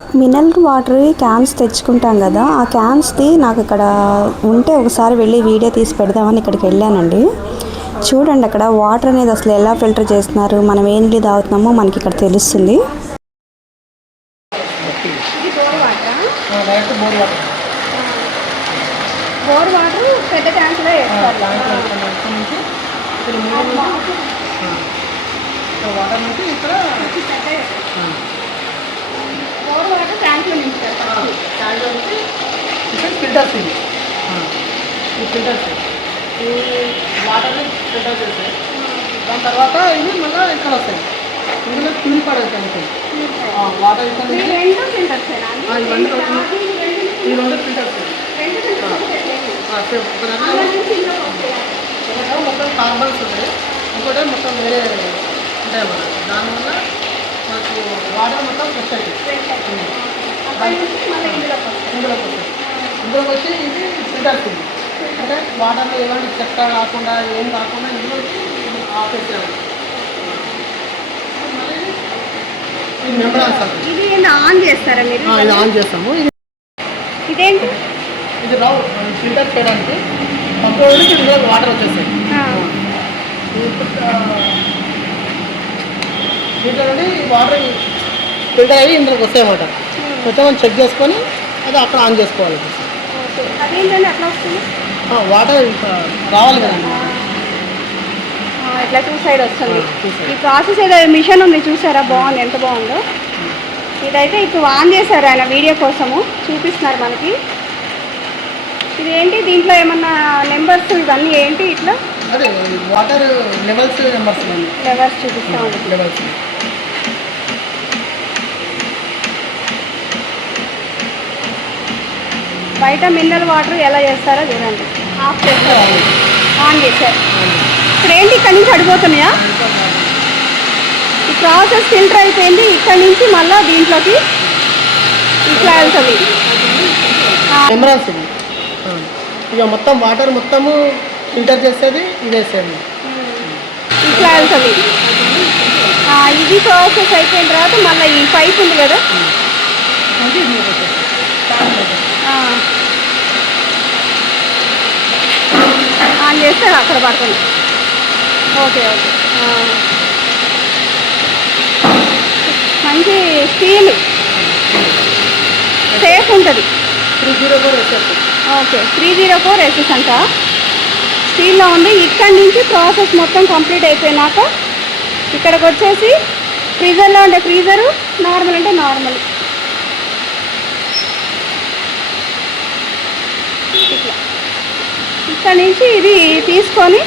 Mineral water cans తెచ్చుకుంటాం కదా, ఆ క్యాన్స్ది నాకు ఇక్కడ ఉంటే ఒకసారి వెళ్ళి వీడియో తీసి పెడదామని ఇక్కడికి వెళ్ళానండి. చూడండి అక్కడ వాటర్ అనేది అసలు ఎలా ఫిల్టర్ చేస్తున్నారు, మనం ఏం నీళ్ళు తాగుతున్నామో మనకి ఇక్కడ తెలుస్తుంది. బోర్ వాటర్ పెద్ద ట్యాంక్లో వాటర్ నుంచి ఇక్కడ బోర్ వాటర్ ట్యాంక్లో నింపుతారు. ట్యాంక్లో నుంచి ఇక్కడ ఫిల్టర్స్ ఇది ఈ ఫిల్టర్స్ ఈ వాటర్ని ఫిల్టర్ చేస్తాయి. దాని తర్వాత ఇది మళ్ళీ ఇక్కడ వస్తాయి. ఇందులో ప్యూరిఫై అవుతాయి వాటర్ ఇక్కడ ఈ రెండు ఫిల్టర్స్ ఈ రెండు ఫిల్టర్స్ ఒకటేమో మొత్తం కార్బన్స్ ఉంటాయి, ఇంకోటి మొత్తం వేరే ఉంటాయి అన్నమాట. దానివల్ల మనకు వాటర్ మొత్తం ఫ్రెష్ అవుతుంది. ఇందులోకి వచ్చి ఇది ఫిల్టర్స్ ఇది అంటే వాటర్లో ఎలాంటి చెత్త కాకుండా ఏం కాకుండా ఇందులో వచ్చి ఆపేసాము. ఇది మెంబ్రాన్స్ ఇది ఆన్ చేస్తారా మీరు? ఇది ఆన్ చేస్తాము. ఇదేంటి? ఇది రావు ఫిల్టర్ చేయడానికి పంపు నుంచి ఇందులో వాటర్ వచ్చేస్తాయి. దీంట్లో నుండి వాటర్ ఫిల్టర్ అయ్యి ఇందులోకి వస్తాయి అన్నమాట. కొంచెం మనం చెక్ చేసుకొని అది అక్కడ ఆన్ చేసుకోవాలి. అదేంటండి అట్లా వస్తుంది? వాటర్ రావాలి కదండి, ఇట్లా 2 సైడ్ వస్తుంది. ఈ ప్రాసెస్ ఏదో మిషన్ ఉంది చూసారా, బాగుంది, ఎంత బాగుందో. ఇదైతే ఇప్పుడు ఆన్ చేశారు ఆయన వీడియో కోసము చూపిస్తున్నారు మనకి. ఇది ఏంటి, దీంట్లో ఏమన్నా నెంబర్స్ ఇవన్నీ ఏంటి ఇట్లా? అదే వాటర్ లెవెల్స్ లెవెల్స్ చూపిస్తూ ఉంటుంది. లెవెల్స్ బయట మినరల్ వాటర్ ఎలా చేస్తారో చూడండి. ఆఫ్ చేస్తారు, ఆన్ చేశారు. ఇప్పుడు ఏంటి, ఇక్కడ నుంచి అడిపోతున్నాయా? ఈ ప్రాసెస్ ఫిల్టర్ అయిపోయింది, ఇక్కడ నుంచి మళ్ళీ దీంట్లోకి ఇట్లా వెళ్తుంది. మెంబ్రాన్స్ ఇది ఇక మొత్తం వాటర్ మొత్తము ఫిల్టర్ చేసేది ఇదేసేది ఇట్లా వెళ్తుంది. ఇది ప్రాసెస్ అయిపోయిన తర్వాత మళ్ళీ ఈ పైప్ ఉంది కదా, ఆన్ చేస్తే అక్కడ పడుతుంది. ఓకే ఓకే, మంచి స్టీల్ సేఫ్ ఉంటుంది. 304 వచ్చేస్తుంది. ఓకే 304 ఎస్ఎస్ అంట స్టీల్లో ఉంది. ఇక్కడ నుంచి ప్రాసెస్ మొత్తం కంప్లీట్ అయిపోయినాక ఇక్కడికి వచ్చేసి ఫ్రీజర్లో ఉండే ఫ్రీజరు, నార్మల్ అంటే నార్మల్. ఇట్లా ఇక్కడ నుంచి ఇది తీసుకొని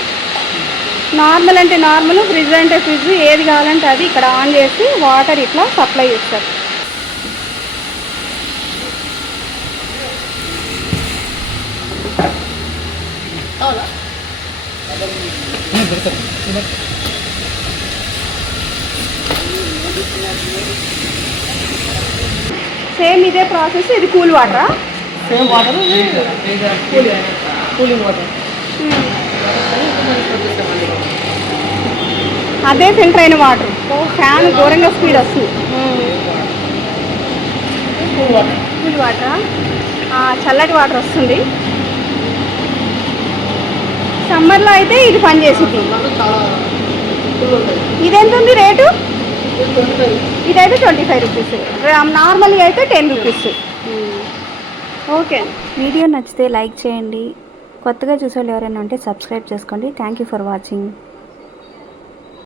నార్మల్ అంటే నార్మల్, ఫ్రిడ్జ్ అంటే ఫ్రిడ్జ్, ఏది కావాలంటే అది ఇక్కడ ఆన్ చేసి వాటర్ ఇట్లా సప్లై చేస్తారు. సేమ్ ఇదే ప్రాసెస్. ఇది కూల్ వాటరా? Same water cooling water. అదే ఫిల్టర్ అయిన వాటర్. ఫ్యాన్ ఘోరంగా స్పీడ్ వస్తుంది. కూల్ వాటరా? చల్లటి వాటర్ వస్తుంది. సమ్మర్లో అయితే ఇది పనిచేసింది. ఇది ఎంత ఉంది రేటు? ఇదైతే 25 రూపీస్, నార్మల్గా అయితే 10 రూపీస్. ఓకే, వీడియో నచ్చితే లైక్ చేయండి. కొత్తగా చూసేవాళ్ళు ఎవరైనా ఉంటే సబ్స్క్రైబ్ చేసుకోండి. Thank you for watching.